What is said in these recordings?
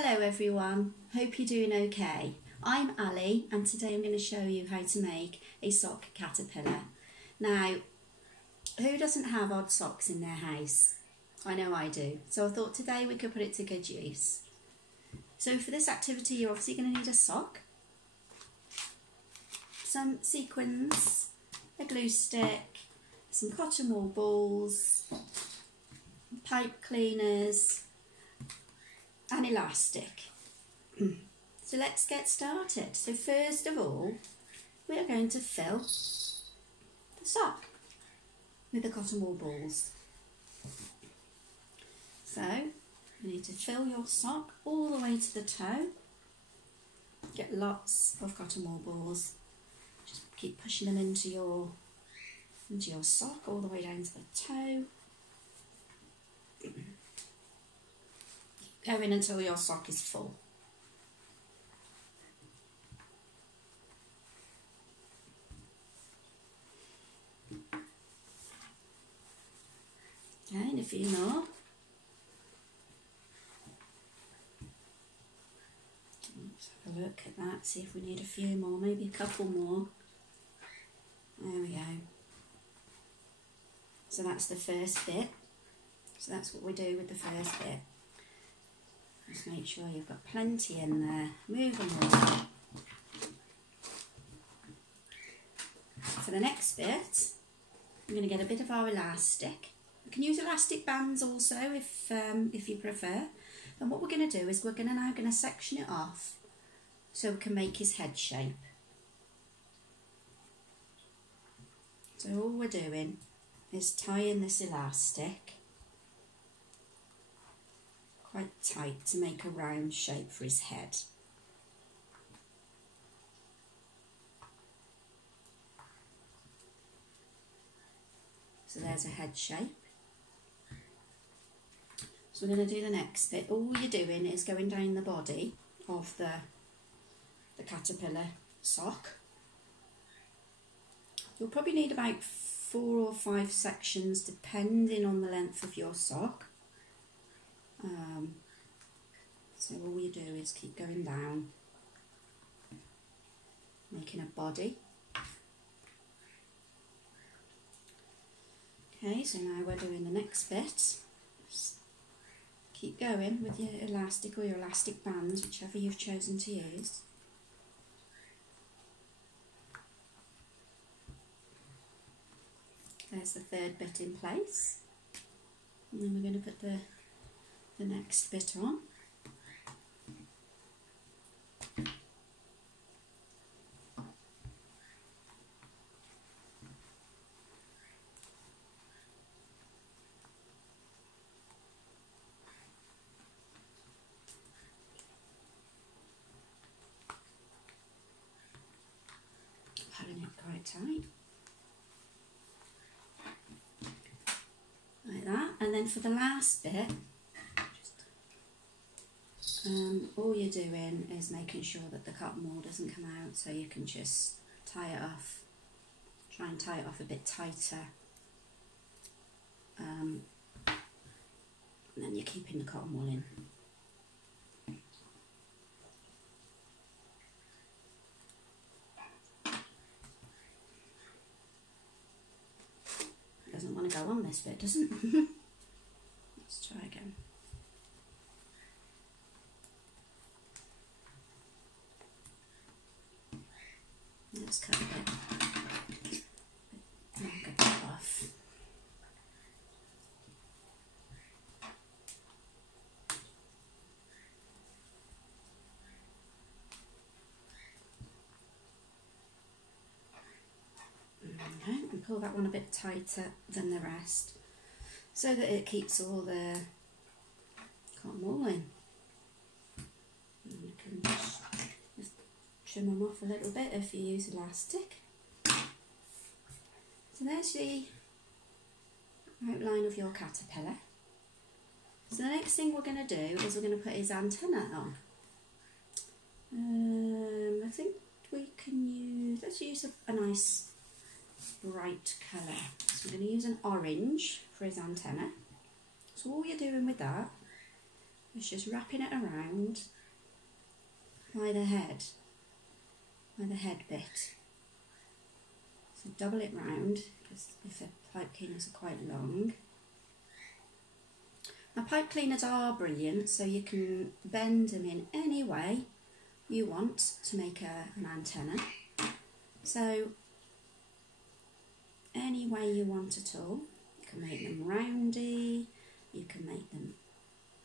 Hello everyone, hope you're doing okay. I'm Ali and today I'm going to show you how to make a sock caterpillar. Now, who doesn't have odd socks in their house? I know I do, so I thought today we could put it to good use. So for this activity you're obviously going to need a sock, some sequins, a glue stick, some cotton wool balls, pipe cleaners, and elastic. So let's get started. So first of all, we are going to fill the sock with the cotton wool balls. So you need to fill your sock all the way to the toe. Get lots of cotton wool balls. Just keep pushing them into your sock all the way down to the toe. Going until your sock is full. Okay, and a few more. Let's have a look at that, see if we need a few more, maybe a couple more. There we go. So that's the first bit. So that's what we do with the first bit. Just make sure you've got plenty in there. Move them all. For the next bit, I'm going to get a bit of our elastic. You can use elastic bands also if you prefer. And what we're going to do is we're now going to section it off so we can make his head shape. So all we're doing is tying this elastic quite tight to make a round shape for his head. So there's a head shape. So we're going to do the next bit. All you're doing is going down the body of the caterpillar sock. You'll probably need about 4 or 5 sections depending on the length of your sock. So all you do is keep going down, making a body. Okay, so now we're doing the next bit. Just keep going with your elastic or your elastic bands, whichever you've chosen to use. There's the third bit in place. And then we're going to put the next bit on. Pulling it quite tight. Like that. And then for the last bit, all you're doing is making sure that the cotton wool doesn't come out, so you can just tie it off, try and tie it off a bit tighter, and then you're keeping the cotton wool in. It doesn't want to go on this bit, does it? Let's try again. Let's cut a bit longer bit off. Okay, and pull that one a bit tighter than the rest so that it keeps all the cotton wool in. And you can just trim them off a little bit if you use elastic. So there's the outline of your caterpillar. So the next thing we're going to do is we're going to put his antenna on. I think we can let's use a nice bright colour. So we're going to use an orange for his antenna. So all you're doing with that is just wrapping it around by the head bit. So double it round, because if the pipe cleaners are quite long. Now pipe cleaners are brilliant, so you can bend them in any way you want to make an antenna. So any way you want at all. You can make them roundy, you can make them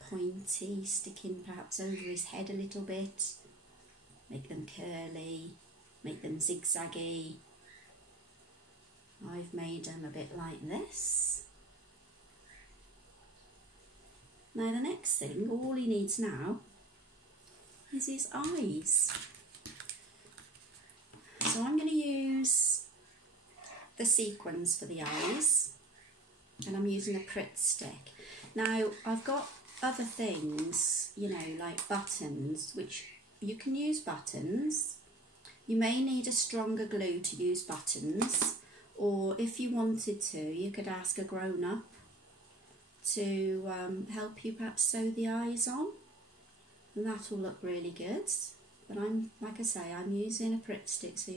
pointy, sticking perhaps over his head a little bit, make them curly, make them zigzaggy. I've made them a bit like this. Now the next thing, all he needs now is his eyes. So I'm going to use the sequins for the eyes, and I'm using a Pritt stick. Now I've got other things, you know, like buttons, which you can use buttons. You may need a stronger glue to use buttons, or if you wanted to, you could ask a grown-up to help you perhaps sew the eyes on, and that will look really good. But I'm, like I say, I'm using a Pritt stick, so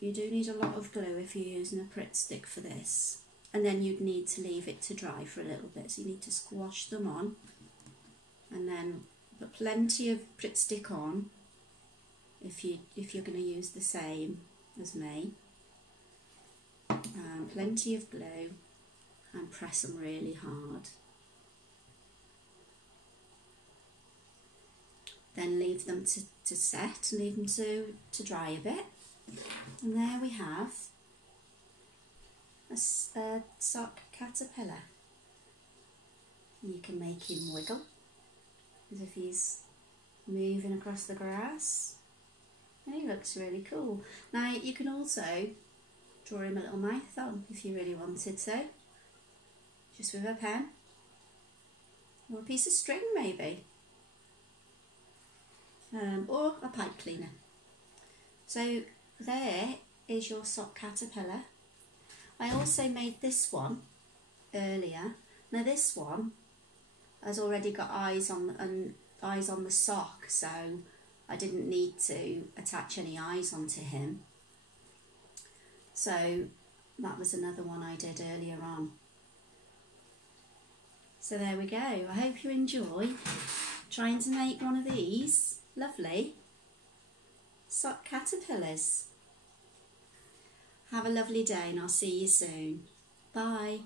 you do need a lot of glue if you're using a Pritt stick for this, and then you'd need to leave it to dry for a little bit, so you need to squash them on and then put plenty of Pritt stick on if you're going to use the same as me. Plenty of glue and press them really hard. Then leave them to set, and leave them to dry a bit. And there we have a sock caterpillar. You can make him wiggle as if he's moving across the grass, and he looks really cool. Now you can also draw him a little mouth on if you really wanted to, just with a pen or a piece of string maybe, or a pipe cleaner. So there is your sock caterpillar. I also made this one earlier. Now this one has already got eyes on the sock, so I didn't need to attach any eyes onto him. So that was another one I did earlier on. So there we go. I hope you enjoy trying to make one of these lovely sock caterpillars. Have a lovely day, and I'll see you soon. Bye.